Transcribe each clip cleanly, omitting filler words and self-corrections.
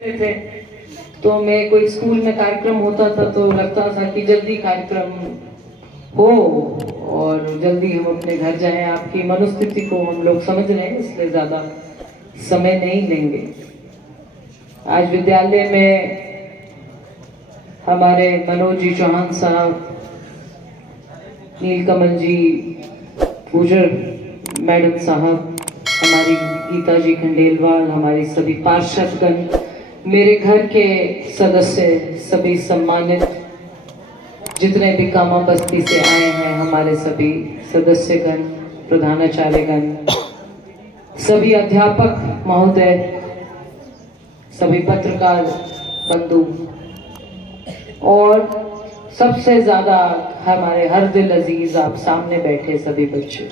थे तो मैं कोई स्कूल में कार्यक्रम होता था तो लगता था कि जल्दी कार्यक्रम हो और जल्दी हम अपने घर जाएं। आपकी मनोस्थिति को हम लोग समझ रहे हैं, इसलिए ज़्यादा समय नहीं लेंगे। आज विद्यालय में हमारे मनोज जी चौहान साहब, नीलकमल जी, पूजर मैडम साहब, हमारी गीता जी खंडेलवाल, हमारी सभी पार्षदगण, मेरे घर के सदस्य, सभी सम्मानित जितने भी कामा बस्ती से आए हैं, हमारे सभी सदस्यगण, प्रधानाचार्यगण, सभी अध्यापक महोदय, सभी पत्रकार बंधु और सबसे ज्यादा हमारे हर दिल अजीज आप सामने बैठे सभी बच्चे।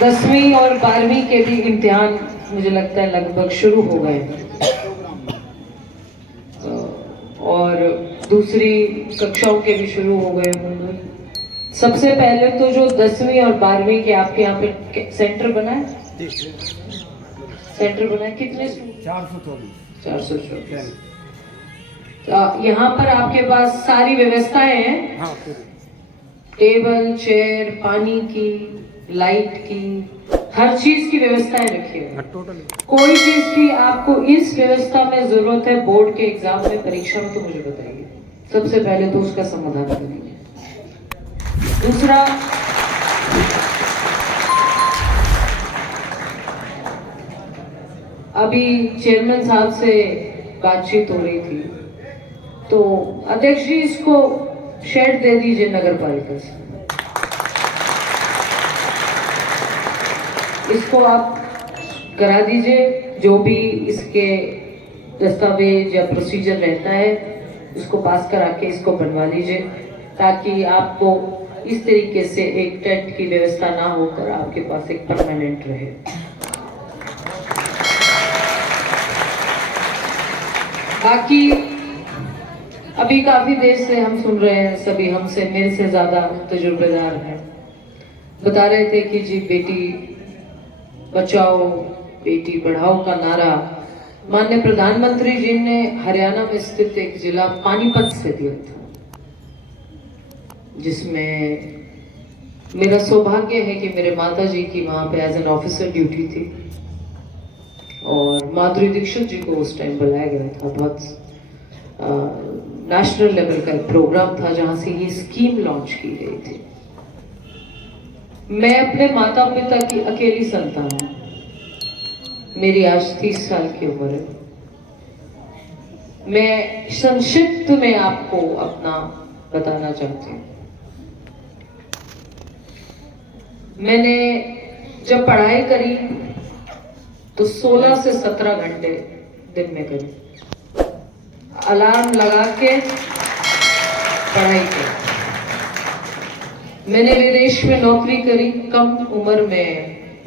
दसवीं और 12वीं के भी इम्तिहान मुझे लगता है लगभग शुरू हो गए और दूसरी कक्षाओं के भी शुरू हो गए होंगे। सबसे पहले तो जो 10वीं और 12वीं के आपके यहाँ पे सेंटर बना है, सेंटर बना है कितने? 424। यहाँ पर आपके पास सारी व्यवस्थाएं हैं? हाँ, टेबल, चेयर, पानी की, लाइट की, हर चीज की व्यवस्थाएं रखी है। कोई चीज की आपको इस व्यवस्था में जरूरत है बोर्ड के एग्जाम में, परीक्षा में, तो मुझे बताइए। सबसे पहले तो उसका समाधान करेंगे। दूसरा, अभी चेयरमैन साहब से बातचीत हो रही थी तो अध्यक्ष जी इसको शेड दे दीजिए नगर पालिका से, इसको आप करा दीजिए। जो भी इसके दस्तावेज या प्रोसीजर रहता है उसको पास करा के इसको बनवा लीजिए, ताकि आपको इस तरीके से एक टेंट की व्यवस्था ना होकर आपके पास एक परमानेंट रहे। बाकी अभी काफी देर से हम सुन रहे हैं, सभी हमसे, मेरे से ज्यादा तजुर्बेदार हैं, बता रहे थे कि जी बेटी बचाओ बेटी पढ़ाओ का नारा माननीय प्रधानमंत्री जी ने हरियाणा में स्थित एक जिला पानीपत से दिया था, जिसमें मेरा सौभाग्य है कि मेरे माता जी की वहां पे एज एन ऑफिसर ड्यूटी थी और माधुरी दीक्षित जी को उस टाइम बुलाया गया था। बहुत नेशनल लेवल का प्रोग्राम था जहां से ये स्कीम लॉन्च की गई थी। मैं अपने माता पिता की अकेली संतान हूं, मेरी आज 30 साल की उम्र है। मैं संक्षिप्त में आपको अपना बताना चाहती हूँ। मैंने जब पढ़ाई करी तो 16 से 17 घंटे दिन में करी, अलार्म लगा के पढ़ाई की। मैंने विदेश में नौकरी करी, कम उम्र में,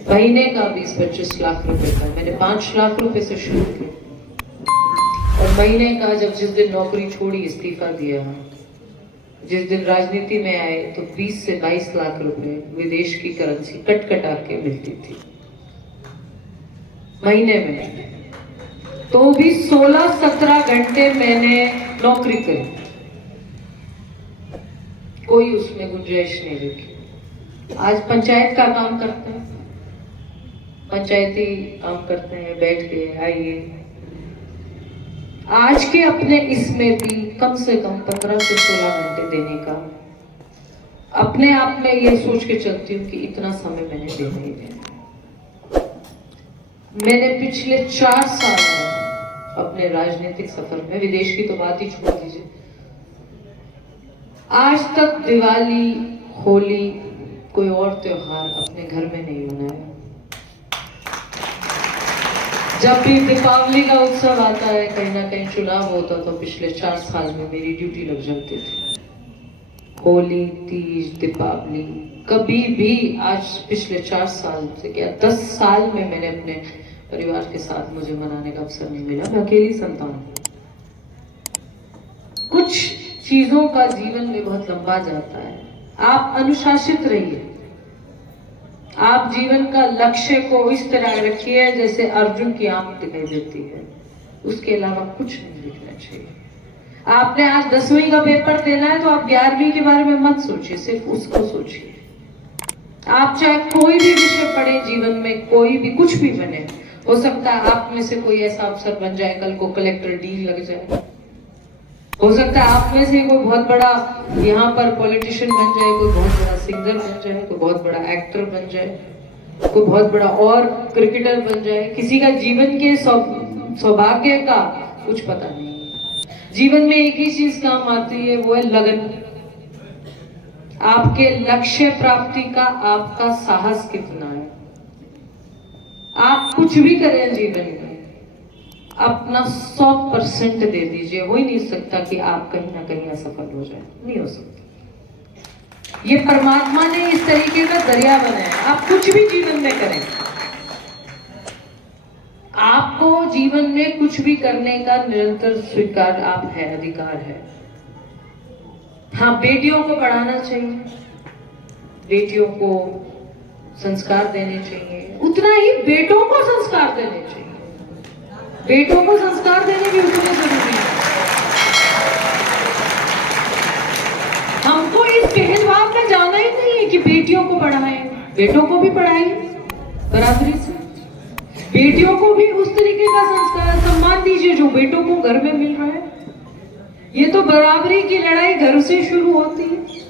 महीने का 20-25 लाख रुपए का। मैंने 5 लाख रुपए से शुरू किया और महीने का जब जिस दिन नौकरी छोड़ी, इस्तीफा दिया, जिस दिन राजनीति में आए तो 20 से 22 लाख रुपए विदेश की करेंसी कट कटा के मिलती थी महीने में। तो भी 16-17 घंटे मैंने नौकरी करी, कोई उसमें गुंजाइश नहीं रखी। आज पंचायत का काम करते हैं, पंचायती काम करते हैं, बैठ के आइए। आज के अपने इसमें भी कम से कम 15 से 16 घंटे देने का अपने आप में ये सोच के चलती हूँ कि इतना समय मैंने देना ही देना। मैंने पिछले 4 साल में अपने राजनीतिक सफर में, विदेश की तो बात ही छोड़ दीजिए, आज तक दिवाली, होली, कोई और त्योहार अपने घर में नहीं मनाया। जब भी दीपावली का उत्सव आता है, कहीं ना कहीं चुनाव होता, तो पिछले 4 साल में मेरी ड्यूटी लग जाती थी। होली, तीज, दीपावली, कभी भी आज पिछले 4 साल से क्या 10 साल में मैंने अपने परिवार के साथ मुझे मनाने का अवसर नहीं मिला। मैं अकेली संतान हूं। कुछ चीजों का जीवन में बहुत लंबा जाता है। आप अनुशासित रहिए, आप जीवन का लक्ष्य को इस तरह रखिए जैसे अर्जुन की आंख दिखाई देती है, उसके अलावा कुछ नहीं दिखना चाहिए। आपने आज 10वीं का पेपर देना है तो आप 11वीं के बारे में मत सोचिए, सिर्फ उसको सोचिए। आप चाहे कोई भी विषय पढ़े जीवन में, कोई भी कुछ भी बने, हो सकता है आप में से कोई ऐसा अफसर बन जाए, कल को कलेक्टर डील लग जाए, हो सकता है आप में से कोई बहुत बड़ा यहाँ पर पॉलिटिशियन बन जाए, कोई बहुत बड़ा सिंगर बन जाए, कोई बहुत बड़ा एक्टर बन जाए, कोई बहुत बड़ा और क्रिकेटर बन जाए। किसी का जीवन के सौभाग्य का कुछ पता नहीं। जीवन में एक ही चीज काम आती है, वो है लगन। आपके लक्ष्य प्राप्ति का आपका साहस कितना है। आप कुछ भी करें जीवन में, अपना 100% दे दीजिए। हो ही नहीं सकता कि आप कहीं ना कहीं असफल हो जाए, नहीं हो सकता। ये परमात्मा ने इस तरीके का दरिया बनाया। आप कुछ भी जीवन में करें, आपको जीवन में कुछ भी करने का निरंतर स्वीकार आप है, अधिकार है। हाँ, बेटियों को पढ़ाना चाहिए, बेटियों को संस्कार देने चाहिए, उतना ही बेटों को संस्कार देने चाहिए। बेटों को संस्कार देने भी उतने जरूरी है। हमको इस भेदभाव में जाना ही नहीं है कि बेटियों को पढ़ाएं, बेटों को भी पढ़ाइए बराबरी से। बेटियों को भी उस तरीके का संस्कार सम्मान दीजिए जो बेटों को घर में मिल रहा है। ये तो बराबरी की लड़ाई घर से शुरू होती है।